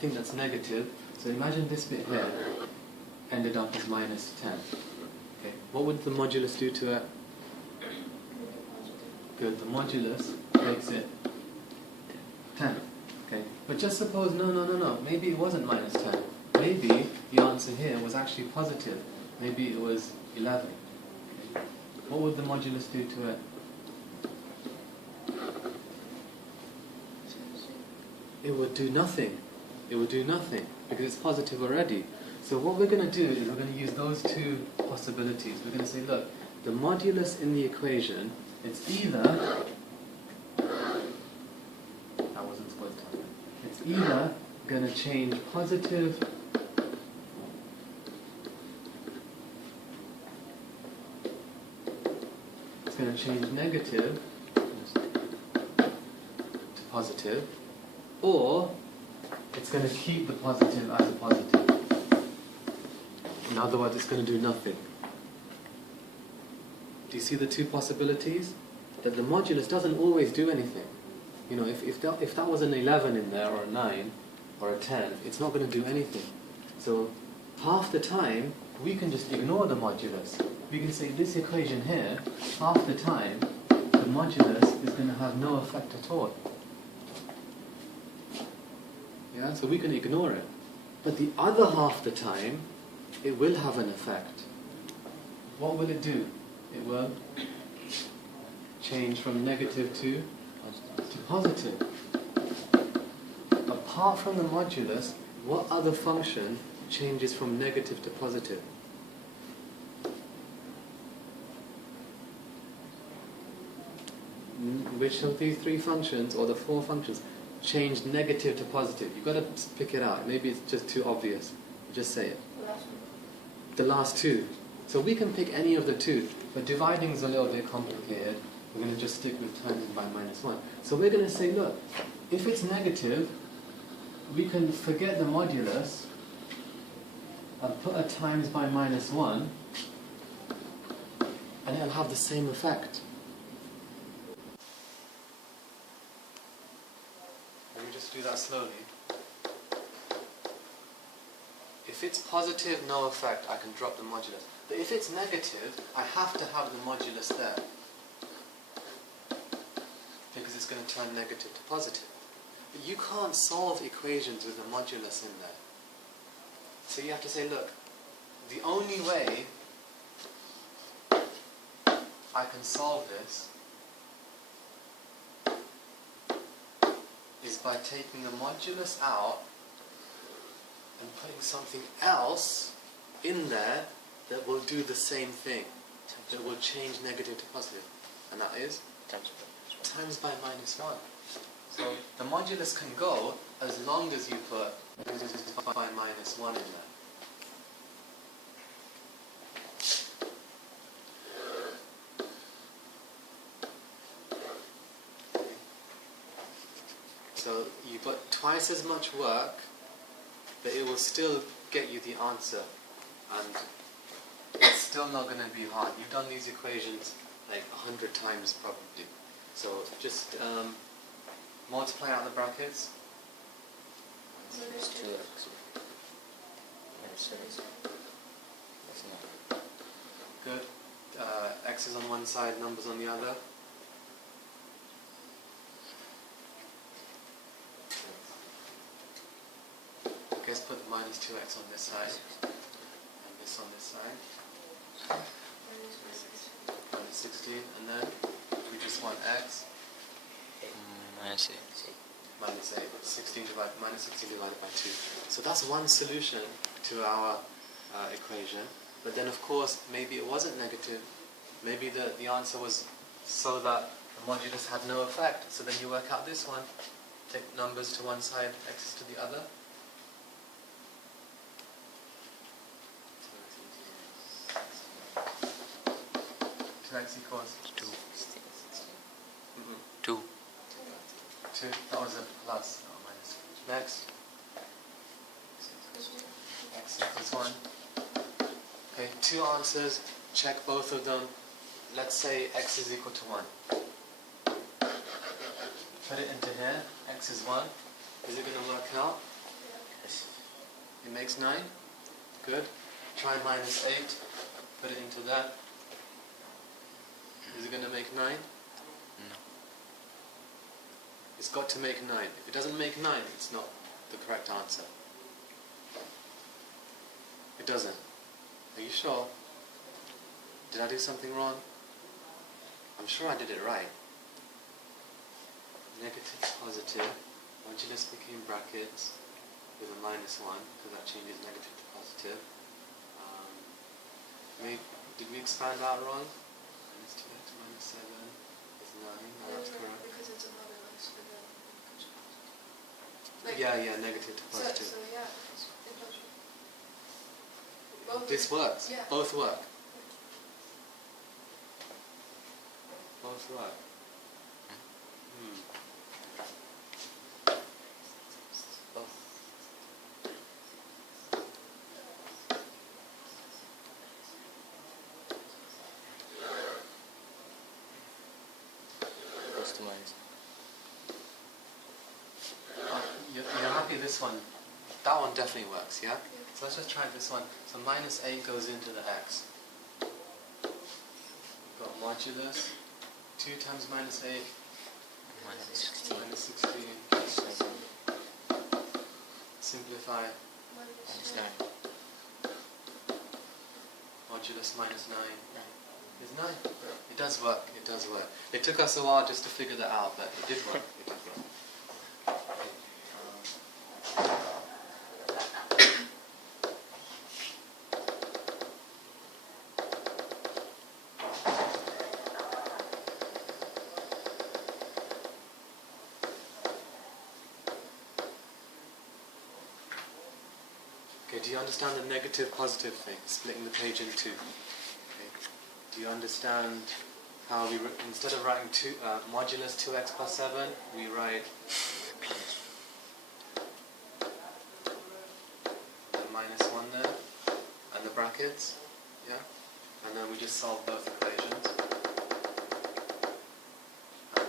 thing that's negative. So imagine this bit here ended up as minus 10. Okay, what would the modulus do to it? Good, the modulus makes it 10. Okay, but just suppose, no, maybe it wasn't minus 10. Maybe the answer here was actually positive. Maybe it was 11. Okay. What would the modulus do to it? It would do nothing. It would do nothing because it's positive already. So what we're going to do is we're going to use those two possibilities. We're going to say, look, the modulus in the equation, it's either, that wasn't supposed to happen, it's either going to change positive it's going to change negative to positive, or it's going to keep the positive as a positive. In other words, it's going to do nothing. Do you see the two possibilities? That the modulus doesn't always do anything. You know, if that was an 11 in there, or a 9, or a 10, it's not going to do anything. So half the time, we can just ignore the modulus. We can say this equation here, half the time, the modulus is going to have no effect at all. Yeah, so we can ignore it. But the other half the time, it will have an effect. What will it do? It will change from negative to positive. Apart from the modulus, what other function changes from negative to positive? Which of these three functions, or the four functions, change negative to positive? You've got to pick it out. Maybe it's just too obvious. Just say it. The last two. So we can pick any of the two, but dividing is a little bit complicated. We're going to just stick with times by minus 1. So we're going to say, look, if it's negative, we can forget the modulus and put a times by minus 1, and it'll have the same effect. Let me just do that slowly. If it's positive, no effect, I can drop the modulus. But if it's negative, I have to have the modulus there. Because it's going to turn negative to positive. But you can't solve equations with a modulus in there. So you have to say, look, the only way I can solve this is by taking the modulus out and putting something else in there that will do the same thing, that will change negative to positive, and that is times by minus 1. So the modulus can go as long as you put by minus 1 in there. So you put twice as much work, but it will still get you the answer, and it's still not going to be hard. You've done these equations like 100 times probably. So just multiply out the brackets. Minus 2x. Good. X is on one side, numbers on the other. Let's put minus 2x on this side, and this on this side. Minus 16, and then we just want x. Minus 8. Minus 8. Minus 16 divided by 2. So that's one solution to our equation. But then of course, maybe it wasn't negative. Maybe the answer was so that the modulus had no effect. So then you work out this one. Take numbers to one side, x's to the other. 2x equals 2. 2. 2. That was a plus, not a minus. Next. X equals 1. Okay, two answers. Check both of them. Let's say x is equal to 1. Put it into here. X is 1. Is it going to work out? It makes 9. Good. Try minus 8. Put it into that. Is it going to make 9? No. It's got to make 9. If it doesn't make 9, it's not the correct answer. It doesn't. Are you sure? Did I do something wrong? I'm sure I did it right. Negative to positive. Modulus became brackets with a minus 1 because that changes negative to positive. Did we expand out wrong? Minus 2x minus 7 is 9. No, that's correct. Because it's a modulus for the Yeah, negative to positive. So yeah, it does. Both This works. Yeah. Both work. Both work. Both. Plus 2 minus. You're happy with this one? That one definitely works, yeah? So let's just try this one. So minus 8 goes into the x. We've got modulus. 2 times minus 8. Minus 16. Minus 16. Plus 7. Simplify. Minus 9. Modulus minus 9. Is 9? It does work. It does work. It took us a while just to figure that out, but it did work. It did work. Okay, do you understand the negative positive thing, splitting the page in two? Okay. Do you understand how we, instead of writing modulus 2x plus 7, we write the minus 1 there, and the brackets, yeah? And then we just solve both equations.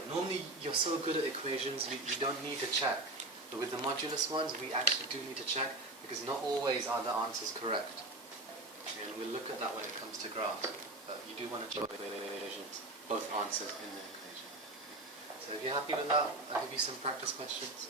Normally, you're so good at equations, you don't need to check. But with the modulus ones, we actually do need to check, because not always are the answers correct. And we'll look at that when it comes to graphs. But you do want to check both equations, both answers in the equation. So if you're happy with that, I'll give you some practice questions.